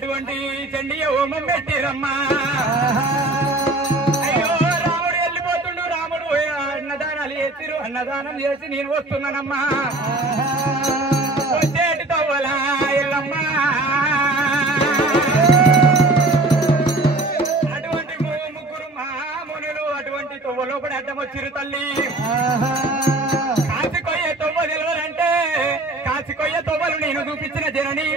అటువంటి చండీ హోమం పెట్టిరమ్మా. అయ్యో రాముడు వెళ్ళిపోతుండు, రాముడు అన్నదానాలు చేసిరు, అన్నదానం చేసి నేను వస్తున్నానమ్మా. వచ్చేటి తవ్వలా ఎల్లమ్మా. అటువంటి ముగ్గురు మామునులు అటువంటి తొవ్వలో కూడా అడ్డం వచ్చిరు తల్లి. కాసికొయ్య తొవ్వ తెలియాలంటే కాసికొయ్య తొవ్వలు నేను చూపించిన జనని.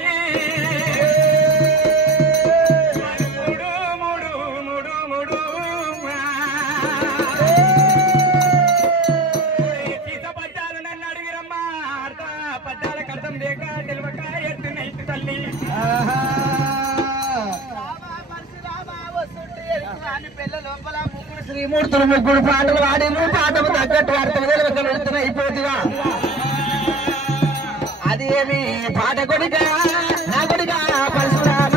శ్రీమూర్తులు ముగ్గురు పాటలు వాడిను, పాటలు తగ్గట్టు వాడుతున్నా అయిపోతుగా. అది ఏమి పాట కొడుక నా కొడుక పరశురామ.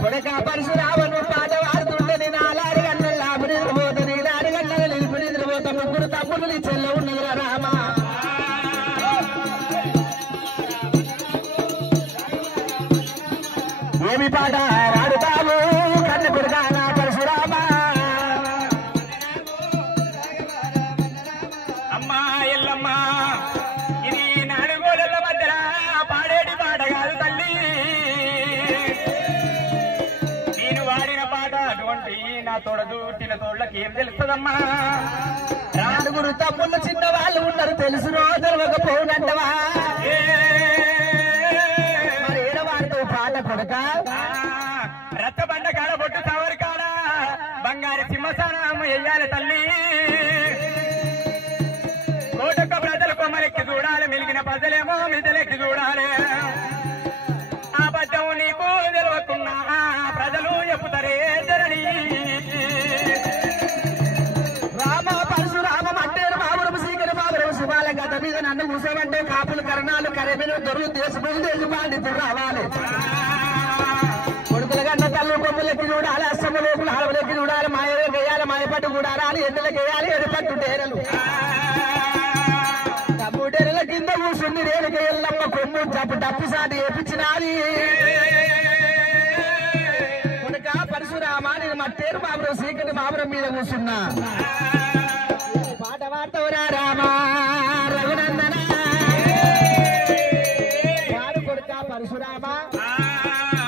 కొడుక పరశురామను పాట వాడుతుంటే నేను అలాడి గంటలు లాభ నిద్రపోతుంది, ఇలాడి గంటలు నిలుపు నిద్రపోతా. ముగ్గురు తమ్ముడు నీ చెల్ల ఉన్నదిరా రామ. ఏమి పాట వాడుతావు కన్న కొడుకా నా పరశురామ. అమ్మా ఎల్లమ్మా ఇది నాలుగోళ్ళ మధ్య పాడేటి పాట కాదు తల్లి. నేను వాడిన పాట అటువంటి నా తోడదూటిన తోళ్ళకి ఏం తెలుస్తుందమ్మా. నలుగురు తమ్ముళ్ళు చిన్న వాళ్ళు ఉన్నారు, తెలుసు రోజులు ఒక పోనంటవా. మరి ఏడవాడుతూ పాట కొడుక. రత్త బండ కాడ బొట్టు తవరి కాడ బంగారు సింహస్థానం వెయ్యాలి తల్లి. కోటొక్క ప్రజలు కొమ్మలెక్కి చూడాలి, మెలిగిన ప్రజలేమో మిదలెక్కి చూడాలి. ఆ పద్యం నీకు తెలియకున్నా ప్రజలు చెప్పుతారే జరణి. రామ పరశురామ మట్టేరు మామూలు సీకరి మామూలు శుభాల గత మీద నన్ను కూర్చోమంటే కాపులు కరణాలు కరెమిను దొరుకు దేశపోయి దేశ పండితులు రావాలి. కొడుకుల గంట తల్లు కొమ్ములెక్కి చూడాలి, అస్సమ్మ లోపులు హలవులెక్కి చూడాలి, మాయవేరు వేయాలి, మాయపట్టు కూడాలి, ఎద్దులకు వేయాలి, ఎడపట్టు డేరలు. డబ్బు డేరల కింద కూర్చుంది రేణుకి ఎల్లమ్మ కొమ్ము డబ్బు డబ్బు సాటి వేపించినాది. కొడుక పరశురామ నేను మట్టేరు మామూలు సీకరి మామూలం మీద కూర్చున్నా. పాట వాడతావురా రామ రఘునందన. వాడు కొడుక పరశురామ.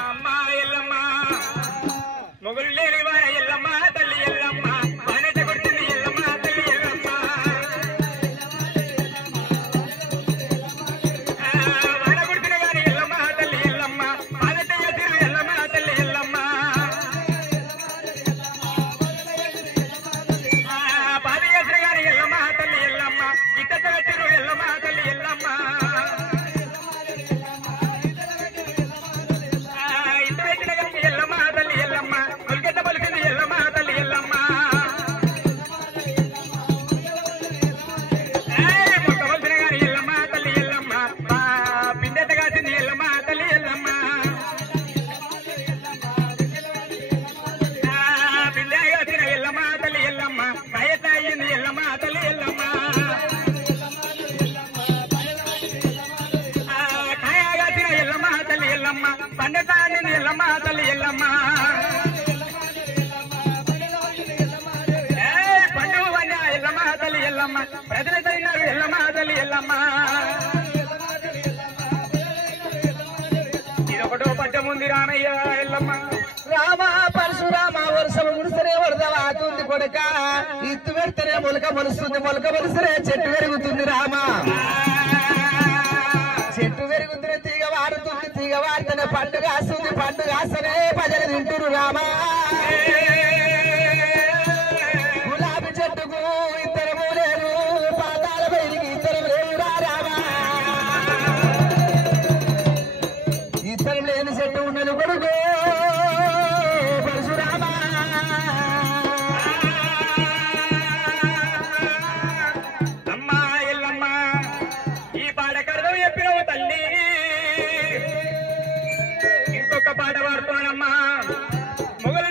అమ్మా ఎల్లమ్మ మొగులు లేని వార ఎల్లమ్మ తల్లి ఎల్లమ్మ. బానెట కొడుతుంది ఎల్లమ్మ తల్లి ఎల్లమ్మ. వాన కొడుతున్న గాని ఎల్లమ్మ తల్లి ఎల్లమ్మ. బానెట ఎదురు ఎల్లమ్మ తల్లి ఎల్లమ్మ. బాధ ఎదురు గాని ఎల్లమ్మ తల్లి ఎల్లమ్మ. ఇట్ట ఎదురు ఎల్లమ్మ తల్లి ఎల్లమ్మ. ఇంటి పెట్టిన గాని ఎల్లమ్మ తల్లి ఎల్లమ్మ. కొలికెట్ట పలికింది ఎల్లమ్మ తల్లి ఎల్లమ్మ. మొక్క వలసిన గాని ఎల్లమ్మ తల్లి ఎల్లమ్మ. పిండెట్ట కాసింది ఎల్లమ్మ తల్లి ఎల్లమ్మ. పిండె కాసిన ఎల్లమ్మ తల్లి ఎల్లమ్మ. బయట అయ్యింది ఎల్లమ్మ తల్లి ఎల్లమ్మ. కాయ కాసిన ఎల్లమ్మ తల్లి ఎల్లమ్మ. పండెట ఆడింది ఎల్లమ్మ తల్లి ఎల్లమ్మ. పండుగ వన్న ఎల్లమ్మ తల్లి ఎల్లమ్మ. ప్రజలు తగినారు ఎల్లమ్మ తల్లి ఎల్లమ్మ. ఇదొకటో పద్యం ఉంది రామయ్య ఎల్లమ్మ. రామ పరశురామ వరుస ముడిసరే వరద వాతుంది కొడుక. ఇత్తు పెడితేనే మొలక మొలుస్తుంది, మొలక మొలిసరే చెట్టు పెరుగుతుంది రామ. చెట్టు పెరుగుతుంది తీగ వారుతుంది, తీగ వారితేనే పండు కాస్తుంది, పండు కాస్తనే ప్రజలు తింటురు రామ. గులాబీ చెట్టుకు ఇద్దరము లేరు, పాతాల బయటికి ఇద్దరం లేరు రామ. ఇద్దరం లేని చెట్టు ఉన్నది కొడుకు పరశురామ. అమ్మా ఎల్లమ్మ ఈ పాట కడదం చెప్పినవు తల్లి. ఇంకొక పాట పాడుతున్నానమ్మా. మొగలు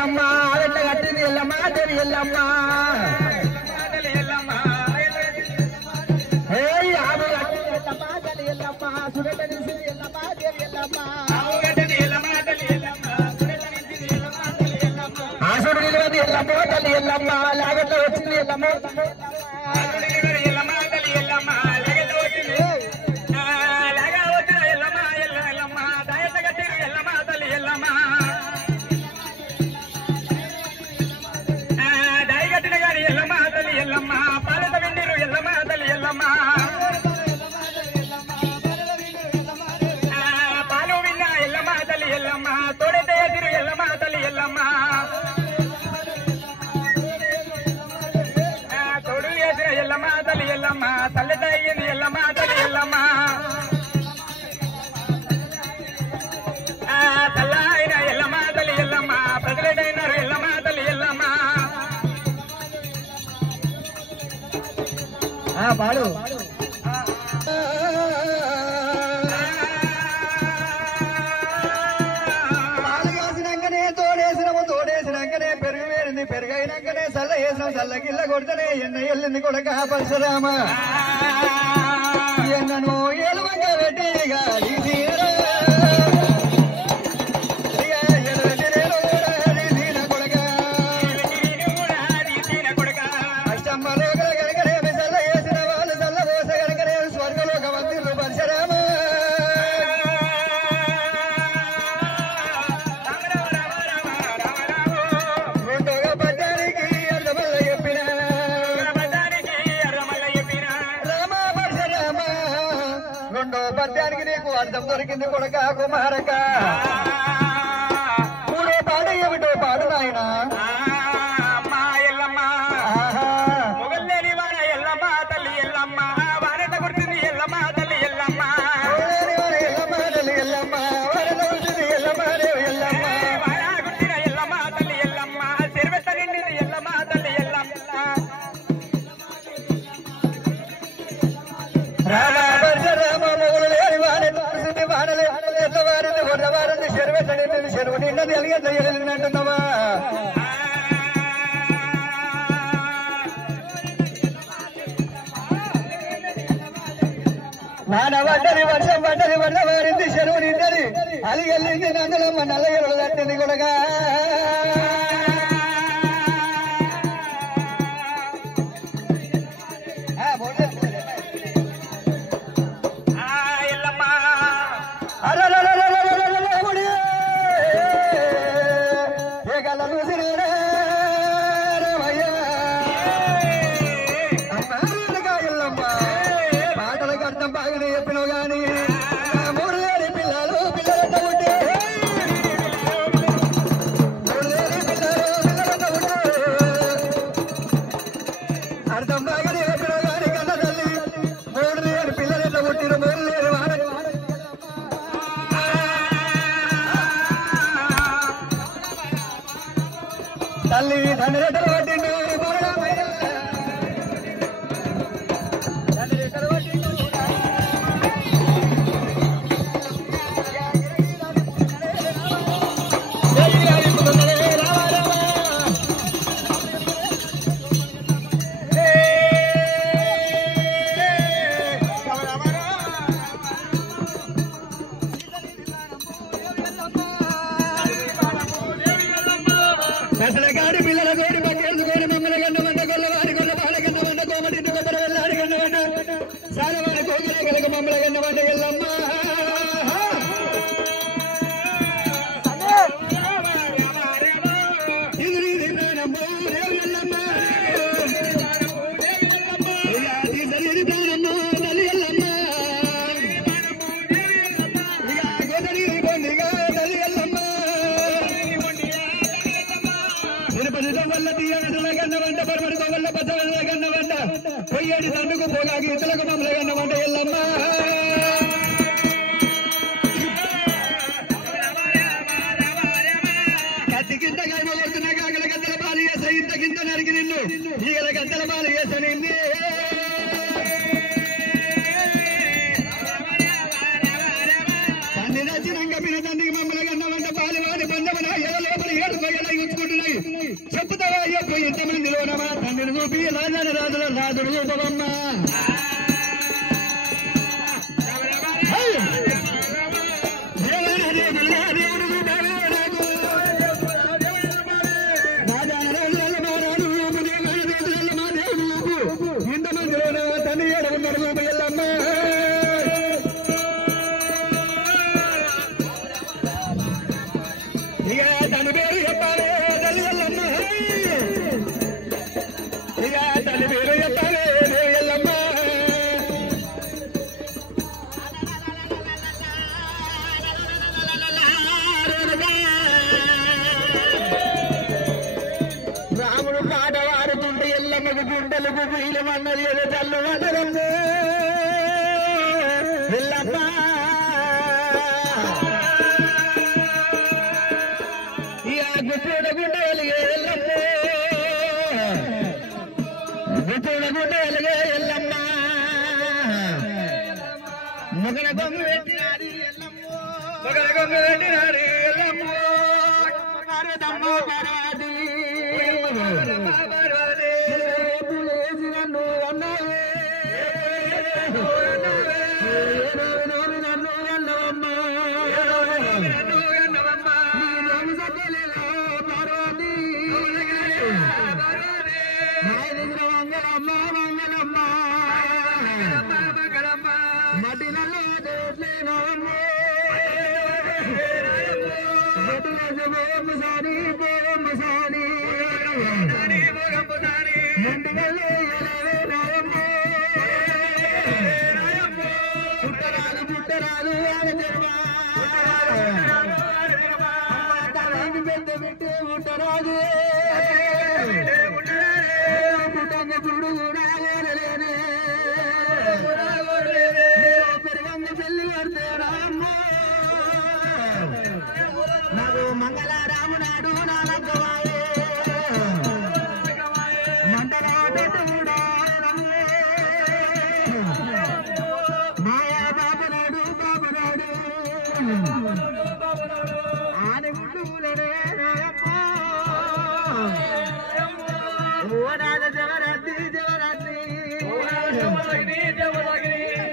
ఎల్లమ్మ అట్లా కట్టింది ఎల్లమ్మ దేవి ఎల్లమ్మ ఆవు కట్టింది ఎల్లమ్మ తల్లి ఎల్లమ్మ సుగట నిలిచింది ఎల్లమ్మ దేవి ఎల్లమ్మ ఆసుడు నిలవది ఎల్లమ్మ తల్లి ఎల్లమ్మ లాగట్లో వచ్చింది ఎల్లమ్మ పాడు పాలుగాసినాకనే తోడేసినాకనే పెరుగు వేరింది పెరుగైనాకనే చల్ల వేసినాం చల్లగిల్ల కొడితేనే ఎన్న ఎల్లింది కొడక పరశురామ ఎన్నను ఎలువంగా పెట్టి గాలి పద్యానికి నీకు అర్థం దొరికింది కొడక కుమారక మూడో పాడు ఏమిటో పాడు నాయన అమ్మా ఎల్లమ్మ మొగల్లేని వాడ ఎల్లమ్మ తల్లి ఎల్లమ్మ వారట గుర్తుంది ఎల్లమ్మ తల్లి ఎల్లమ్మ ఎల్లమ్మ తల్లి ఎల్లమ్మ వరద గుర్తుంది ఎల్లమ్మ దేవి ఎల్లమ్మ వాడ గుర్తిన ఎల్లమ్మ తల్లి ఎల్లమ్మ చెరువెత్త నిండింది ఎల్లమ్మ తల్లి ఎల్లమ్మ రామ పరశురామ మొగలు లేని వాడే తులసింది వాడలే వారిని వారిని చెరువు చెరువు నిండా తెలియదంటున్నావా నానబడ్డది వర్షం పడ్డది వల్ల వారింది చెరువు నిండది అలిగెళ్ళింది నందులమ్మ నల్లగెలు తట్టింది కొడగా పాటలకు అర్థం బాగానే చెప్పినావు గాని మూడు లేని పిల్లలు పిల్లలంట ఉంటే మూడు లేని పిల్లలంట ఉంటే అర్థం బాగానే చెప్పినావు గాని కన్న తల్లి మూడు లేని పిల్లలంట పుట్టిన మూడు లేని వాడని తల్లి తండ్రి రెట్టలు పట్టిండు కాడి పిల్లల తోడి పక్కేసుకొని మమ్మల్ని గన్నమంట గొల్లవారి గొల్ల బాల గన్నమంట కోమటి కొబ్బర వెళ్ళాడి గన్నమంట సాలవారి కోగిల కలక మమ్మల్ని గన్నమంట ఎల్లమ్మ పొయ్యేటి తండ్రుకు పోగాకి ఇతలకు మమ్మల్ని గన్నమంట ఎల్లమ్మ కత్తి కింద గర్మ కొడుతున్నా కాగల గద్దల పాలు వేసా ఇంత కింద నరికి నిన్ను ఈగల గద్దల పాలు వేసా నిన్ను తండ్రి నచ్చినాక పిన తండ్రికి మమ్మల్ని గన్నమంట పాలు వాడి బంధమన ఎల లోపల ఏడు పగల చూసుకుంటున్నా చేతవమ్మా రాముడు పాట వాడుతుంటే ఎల్లమ్మకు గుండెలకు వీలమన్నది ఏదో తల్లు అన్నదమ్ము ఎల్లమ్మ గుండె ఎలిగే ఎల్లమ్మ గుండె ఎలిగే ఎల్లమ్మ మొగల గొంగు పెట్టినాది ఎల్లమ్మ మొగల గొంగు పెట్టినాది ఎల్లమ్మ పరదమ్మ పరాది నన్ను అన్నావే నన్ను అన్నవమ్మ మంగళమ్మ మంగళమ్మ మటి నల్లమ్మ సారి సారి పుట్టరాలు పుట్టరాలు పెద్ద పెట్టి పుట్టరాదు పుట్టంగ పురుడు కూడా లేనే పెరుగంగ పెళ్లి పడితేరామ్మ నాకు మంగళరామునాడు నానక్కవాయే మంటలా పెట్టుడా మాయా బాబనాడు బాబనాడు ఆనగుండులనే ఓ రాజ జవరాత్రి జవరాత్రి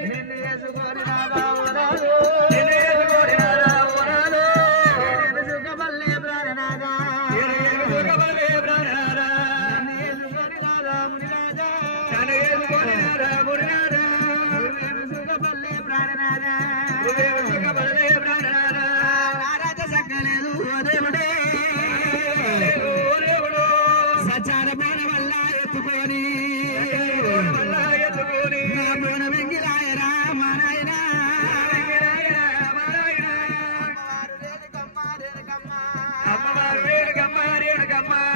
నిన్ను వేసుకొని రాగా ఓరాలు సుఖమల్లే ప్రాణనాగా సుఖమల్లే ప్రాణనాగా వేసుకొని రాగా మునిరాజా సుఖమల్లే ప్రాణనాగా సుఖమల్లే ప్రాణనాగా రాజ సక్కలేదు ఓ దేవుడే సచార బాణ వల్ల ఎత్తుకొని నా బోన వెంగిలాయరా మా నాయన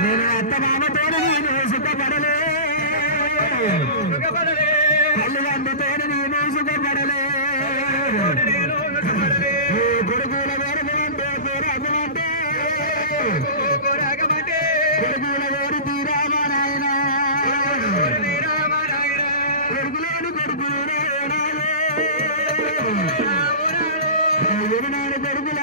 నేను అత్త మామతోనే నేను సుఖపడలే తల్లిదండ్రులతోనే నేను సుఖపడలే కొడుకుల వేరమంటే కోరాగమంటే కొడుకుల వేరు తీరామా నాయన కొడుకులేని కొడుకులు ఏనాడు కొడుకుల